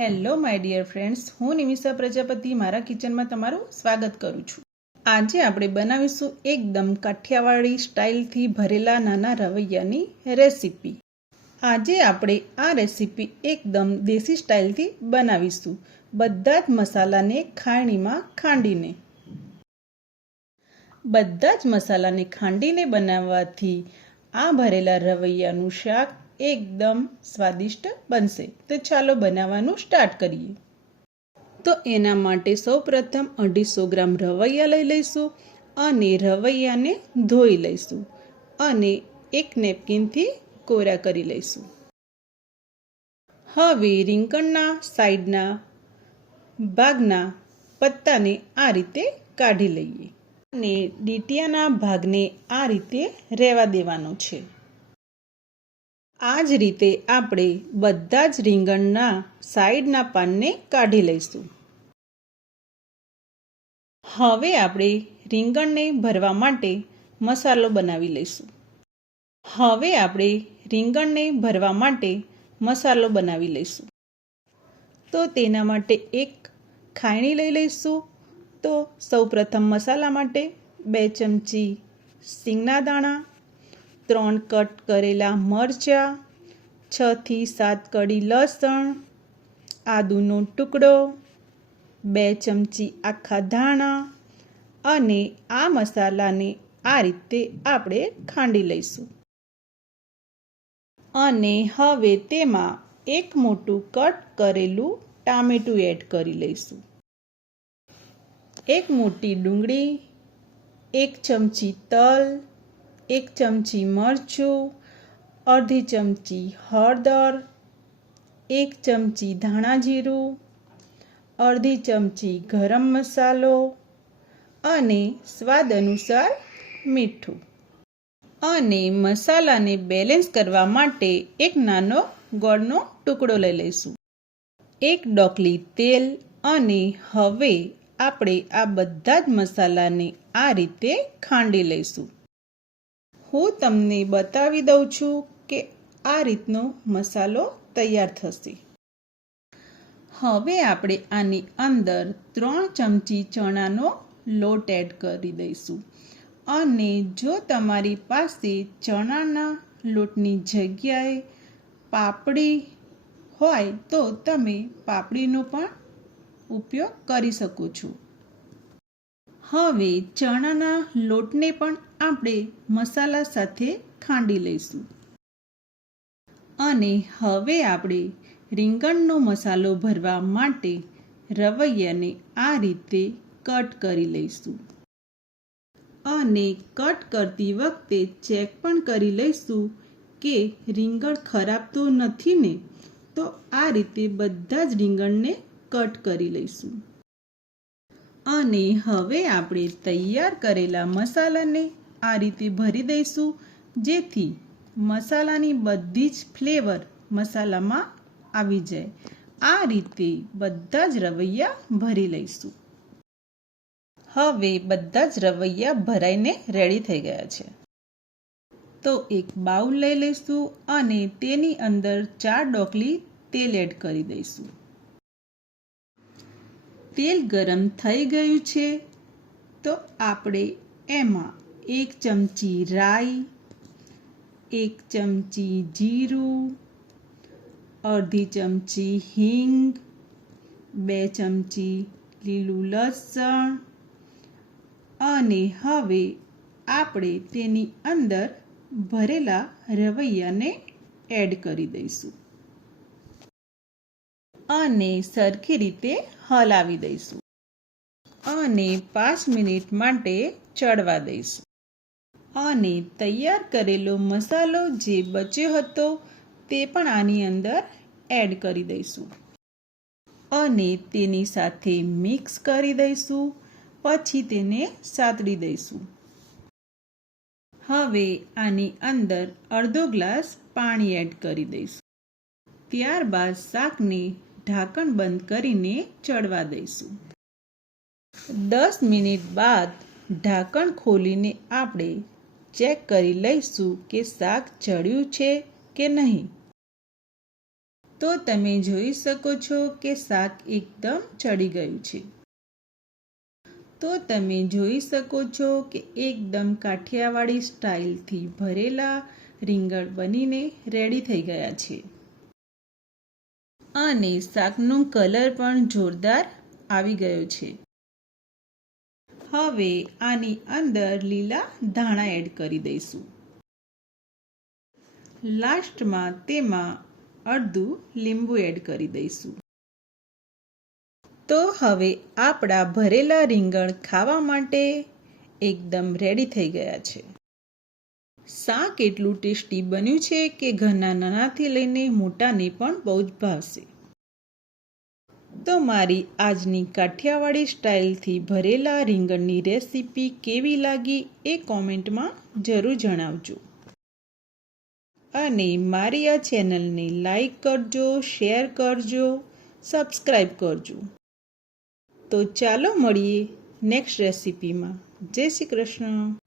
Hello my dear friends હું નિમિષા પ્રજાપતિ, મારા કિચનમાં તમારું સ્વાગત કરું છું. આજે આપણે બનાવીશું એકદમ કાઠિયાવાડી સ્ટાઇલથી ભરેલા નાના રવૈયાની રેસીપી. આજે આપણે આ રેસીપી એકદમ દેશી સ્ટાઇલથી બનાવીશું. બધા જ મસાલાને ખાણીમાં ખાંડીને. બધા જ મસાલાને ખાંડીને બનાવવાથી આ ભરેલા રવૈયાનું શાક એકદમ સ્વાદિષ્ટ બનશે. તો ચાલો બનાવવાનું સ્ટાર્ટ કરીએ. તો એના માટે સૌપ્રથમ અઢીસો ગ્રામ રવૈયા લઈ લઈશું અને રવૈયાને ધોઈ લઈશું અને એક નેપકિનથી કોરા કરી લઈશું. હવે રીંગણના સાઈડના ભાગના પત્તાને આ રીતે કાઢી લઈએ. અને ડીટિયાના ભાગને આ રીતે રહેવા દેવાનો છે. આ જ રીતે આપણે બધા જ રીંગણના સાઈડના પાનને કાઢી લઈશું. હવે આપણે રીંગણને ભરવા માટે મસાલો બનાવી લઈશું. હવે આપણે રીંગણને ભરવા માટે મસાલો બનાવી લઈશું. તો તેના માટે એક ખાયણી લઈ લઈશું. તો સૌપ્રથમ મસાલા માટે બે ચમચી સિંગના દાણા ત્રણ કટ કરેલા મરચાં છથી સાત કડી લસણ, આદુનો ટુકડો, બે ચમચી આખા ધાણા અને આ મસાલાને આ રીતે આપણે ખાંડી લઈશું. અને હવે તેમાં એક મોટું કટ કરેલું ટામેટું એડ કરી લઈશું. એક મોટી ડુંગળી, એક ચમચી તલ એક ચમચી મરચું, અડધી ચમચી હળદર, એક ચમચી ધાણા જીરું, અડધી ચમચી ગરમ મસાલો અને સ્વાદ અનુસાર મીઠું. અને મસાલાને બેલેન્સ કરવા માટે એક નાનો ગોળનો ટુકડો લઈ લઈશું. એક ડોકલી તેલ અને હવે આપણે આ બધા જ મસાલાને આ રીતે ખાંડી લઈશું. હું તમને બતાવી દઉં છું કે આ રીતનો મસાલો તૈયાર થશે. હવે આપણે આની અંદર ત્રણ ચમચી ચણાનો લોટ એડ કરી દઈશું. અને જો તમારી પાસે ચણાના લોટની જગ્યાએ પાપડી હોય તો તમે પાપડીનો પણ ઉપયોગ કરી શકો છો. હવે ચણાના લોટને પણ આપણે મસાલા સાથે ખાંડી લઈશું. અને હવે આપણે રીંગણનો મસાલો ભરવા માટે રવૈયાને આ રીતે કટ કરી લઈશું. અને કટ કરતી વખતે ચેક પણ કરી લઈશું કે રીંગણ ખરાબ તો નથી ને? તો આ રીતે બધા જ રીંગણને કટ કરી લઈશું. અને હવે આપણે તૈયાર કરેલા મસાલાને આ રીતે ભરી દઈશું. જેથી મસાલાની બધી જ ફ્લેવર મસાલામાં આવી જાય. આ રીતે બધા જ રવૈયા ભરી લઈશું. હવે બધા જ રવૈયા ભરાઈને રેડી થઈ ગયા છે. તો એક બાઉલ લઈ લઈશું અને તેની અંદર ચાર ડોકલી તેલ એડ કરી દઈશું. તેલ ગરમ થઈ ગયું છે. તો આપણે એમાં એક ચમચી રાઈ, એક ચમચી જીરું, અડધી ચમચી હિંગ, બે ચમચી લીલું લસણ અને હવે આપણે તેની અંદર ભરેલા રવૈયાને એડ કરી દઈશું. અને સરખી રીતે હલાવી દઈશું. અને પાંચ મિનિટ માટે ચડવા દઈશું. અને તૈયાર કરેલો મસાલો જે બચ્યો હતો તે પણ આની અંદર એડ કરી દઈશું. અને તેની સાથે મિક્સ કરી દઈશું. પછી તેને સાતડી દઈશું. હવે આની અંદર અડધો ગ્લાસ પાણી એડ કરી દઈશું. ત્યારબાદ શાકને ઢાંકણ બંધ કરીને ચડવા દઈશું. દસ મિનિટ બાદ ઢાંકણ ખોલીને આપણે ચેક કરી લઈશું કે શાક ચડ્યું છે કે નહીં. તો તમે જોઈ શકો છો કે શાક એકદમ ચડી ગયું છે. તો તમે જોઈ શકો છો કે એકદમ કાઠિયાવાડી સ્ટાઇલથી ભરેલા રીંગણ બનીને રેડી થઈ ગયા છે. અને શાકનો કલર પણ જોરદાર આવી ગયો છે. હવે આની અંદર લીલા ધાણા એડ કરી દઈશું. લાસ્ટમાં તેમાં અડધું લીંબુ એડ કરી દઈશું. તો હવે આપણા ભરેલા રીંગણ ખાવા માટે એકદમ રેડી થઈ ગયા છે. શાક એટલું ટેસ્ટી બન્યું છે કે ઘરના નાનાથી લઈને મોટાને પણ બહુ જ ભાવશે. તો મારી આજની કાઠિયાવાડી સ્ટાઇલથી ભરેલા રીંગણની રેસીપી કેવી લાગી એ કોમેન્ટમાં જરૂર જણાવજો. અને મારી આ ચેનલને લાઈક કરજો, શેર કરજો સબસ્ક્રાઈબ કરજો. તો ચાલો મળીએ નેક્સ્ટ રેસીપીમાં. જય શ્રી કૃષ્ણ.